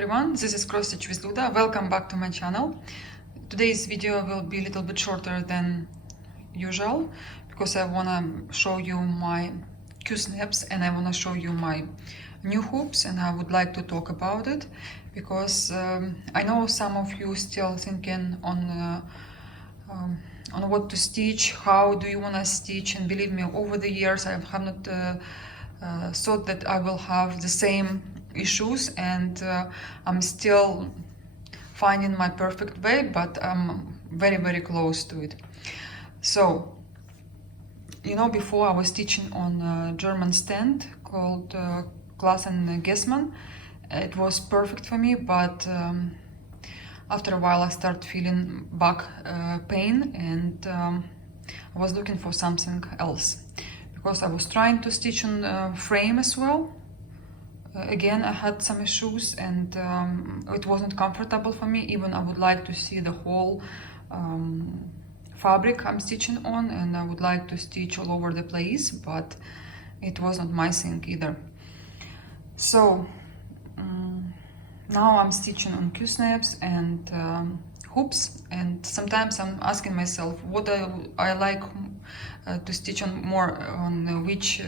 everyone, this is Cross Stitch with Luda. Welcome back to my channel. Today's video will be a little bit shorter than usual because I want to show you my Qsnaps and I want to show you my new hoops, and I would like to talk about it because I know some of you still thinking on what to stitch, how do you want to stitch, and believe me, over the years I have not thought that I will have the same issues, and I'm still finding my perfect way, but I'm very close to it. So, you know, before I was teaching on a German stand called Qsnap. It was perfect for me, but after a while I started feeling back pain, and I was looking for something else because I was trying to stitch on frame as well. Again, I had some issues, and it wasn't comfortable for me. Even I would like to see the whole fabric I'm stitching on, and I would like to stitch all over the place, but it wasn't my thing either. So now I'm stitching on Qsnaps and hoops, and sometimes I'm asking myself what I like to stitch on more, on which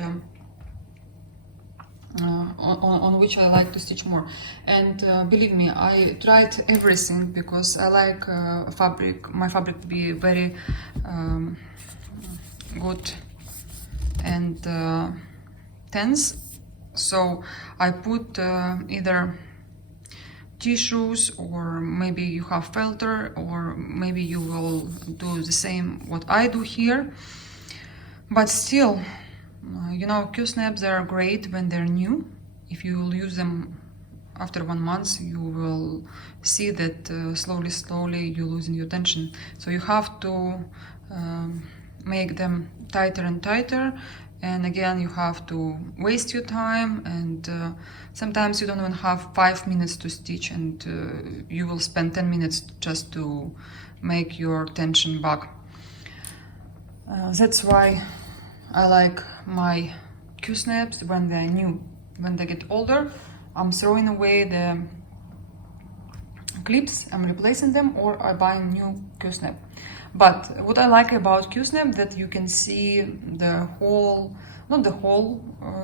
I like to stitch more. And believe me, I tried everything because I like my fabric to be very good and tense. So I put either tissues, or maybe you have felter, or maybe you will do the same what I do here. But still, you know, Qsnaps, they are great when they're new. If you will use them after 1 month, you will see that slowly you're losing your tension. So you have to make them tighter and tighter, and again you have to waste your time, and sometimes you don't even have 5 minutes to stitch, and you will spend 10 minutes just to make your tension back. That's why I like my Qsnaps when they're new. When they get older, I'm throwing away the clips, I'm replacing them, or I buy new Qsnap. But what I like about Qsnap, that you can see the whole, not the whole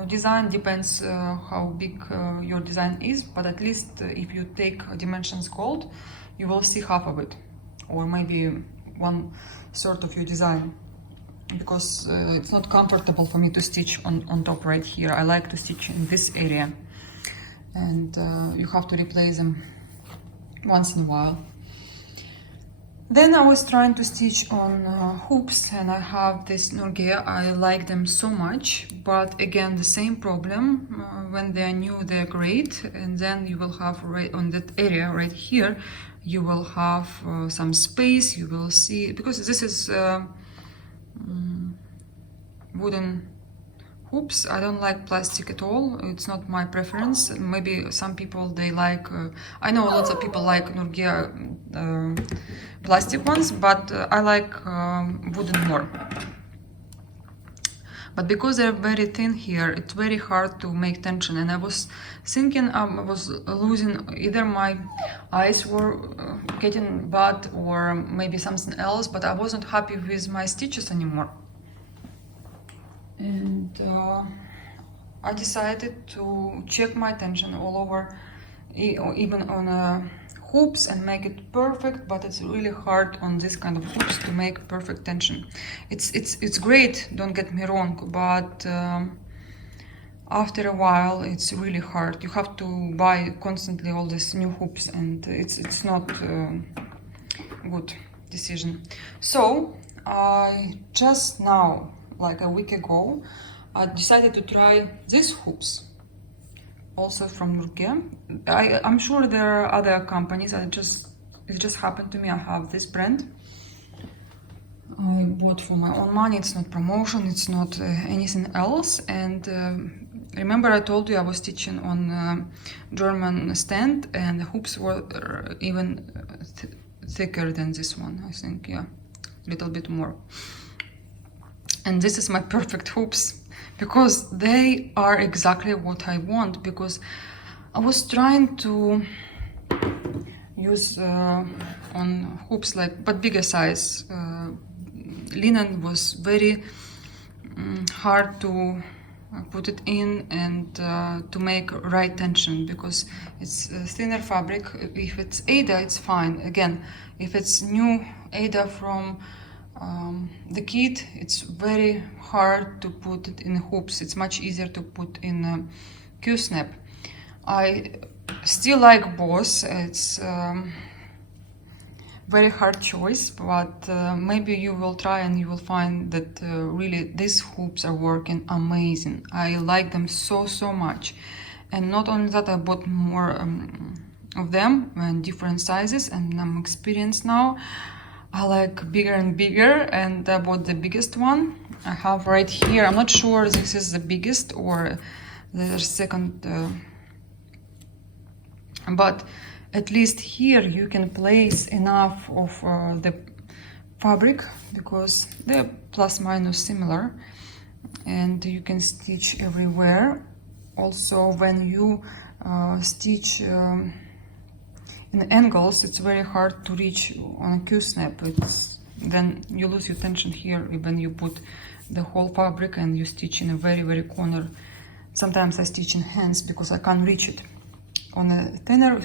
design, depends how big your design is, but at least if you take dimensions gold, you will see half of it, or maybe 1/3 of your design. Because it's not comfortable for me to stitch on top right here. I like to stitch in this area, and you have to replace them once in a while. Then I was trying to stitch on hoops, and I have this Norgea. I like them so much, but again the same problem. When they're new, they're great, and then you will have right on that area right here, you will have some space. You will see, because this is wooden hoops. I don't like plastic at all. It's not my preference. Maybe some people, they like I know lots of people like Norgea plastic ones, but I like wooden more. But because they're very thin here, it's very hard to make tension, and I was thinking I was losing, either my eyes were getting bad or maybe something else, but I wasn't happy with my stitches anymore. And I decided to check my tension all over, even on hoops, and make it perfect. But it's really hard on this kind of hoops to make perfect tension. It's great, don't get me wrong, but after a while it's really hard. You have to buy constantly all these new hoops, and it's not a good decision. So I just now, like a week ago, I decided to try these hoops, also from Norgea. I'm sure there are other companies. It just happened to me. I have this brand. I bought for my own money. It's not promotion. It's not anything else. And remember, I told you I was stitching on German stand, and the hoops were even thicker than this one. I think, yeah, a little bit more. And this is my perfect hoops, because they are exactly what I want. Because I was trying to use on hoops like, but bigger size. Linen was very hard to put it in and to make right tension, because it's thinner fabric. If it's Ada, it's fine. Again, if it's new Ada from the kit, it's very hard to put it in hoops. It's much easier to put in Qsnap. I still like both. It's very hard choice, but maybe you will try and you will find that really these hoops are working amazing. I like them so much. And not only that, I bought more of them in different sizes, and I'm experienced now. I like bigger and bigger, and I bought the biggest one I have right here. I'm not sure this is the biggest or the second, but at least here you can place enough of the fabric, because they're plus minus similar, and you can stitch everywhere. Also, when you stitch in angles, it's very hard to reach on a Qsnap. Then you lose your tension here when you put the whole fabric and you stitch in a very corner. Sometimes I stitch in hands because I can't reach it. On a thinner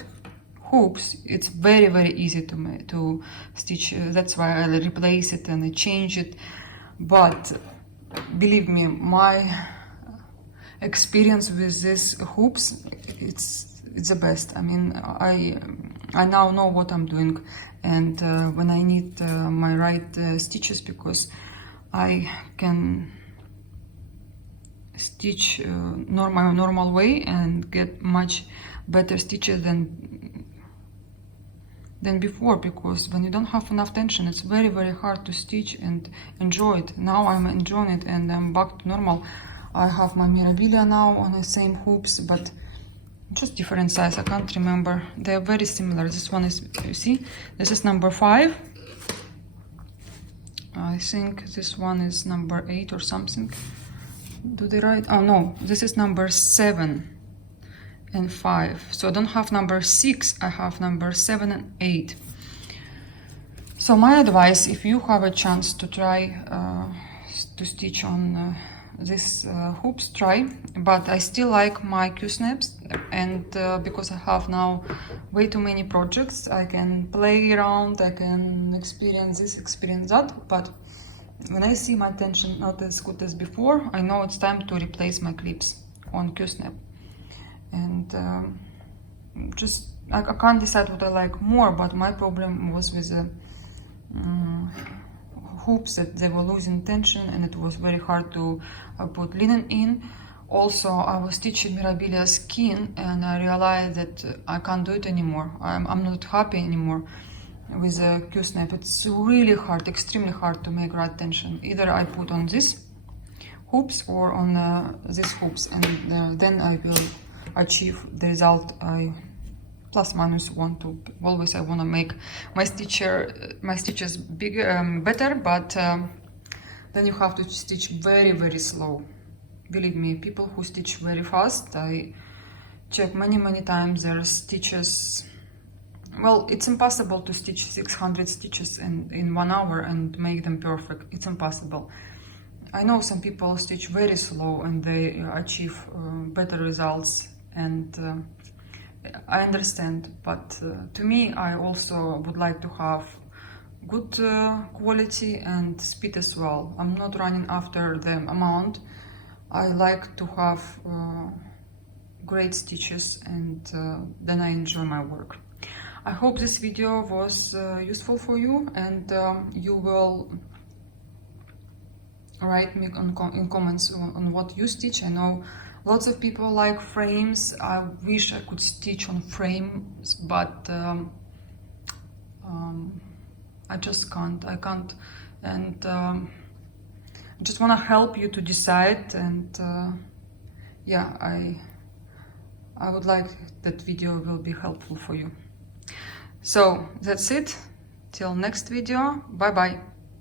hoops, it's very easy to stitch. That's why I replace it and I change it. But believe me, my experience with these hoops, it's the best. I mean, I now know what I'm doing, and when I need my right stitches, because I can stitch normal way and get much better stitches than before, because when you don't have enough tension, it's very hard to stitch and enjoy it. Now I'm enjoying it and I'm back to normal. I have my Mirabilia now on the same hoops, but just different size. I can't remember. They are very similar. This one is, you see, this is number 5. I think this one is number 8 or something. Do they write? Oh no, this is number 7 and 5. So I don't have number 6, I have number 7 and 8. So my advice, if you have a chance to try to stitch on these hoops, try. But I still like my Qsnaps, and because I have now way too many projects, I can play around, I can experience this, experience that. But when I see my tension not as good as before, I know it's time to replace my clips on Qsnap. And just I can't decide what I like more, but my problem was with the hoops, that they were losing tension and it was very hard to put linen in. Also, I was stitching Mirabilia skin and I realized that I can't do it anymore. I'm not happy anymore with the Qsnap. It's really hard, extremely hard to make right tension. Either I put on these hoops or on these hoops, and then I will achieve the result I plus minus want to. Always I want to make my stitches bigger, better, but then you have to stitch very slow. Believe me, people who stitch very fast, I check many times their stitches. Well, it's impossible to stitch 600 stitches in 1 hour and make them perfect. It's impossible. I know some people stitch very slow and they achieve better results, and I understand, but to me, I also would like to have good quality and speed as well. I'm not running after the amount. I like to have great stitches, and then I enjoy my work. I hope this video was useful for you, and you will write me in comments on what you stitch. I know lots of people like frames. I wish I could stitch on frames, but I just can't. I can't, and I just want to help you to decide. And yeah, I would like that video will be helpful for you. So that's it. Till next video. Bye bye.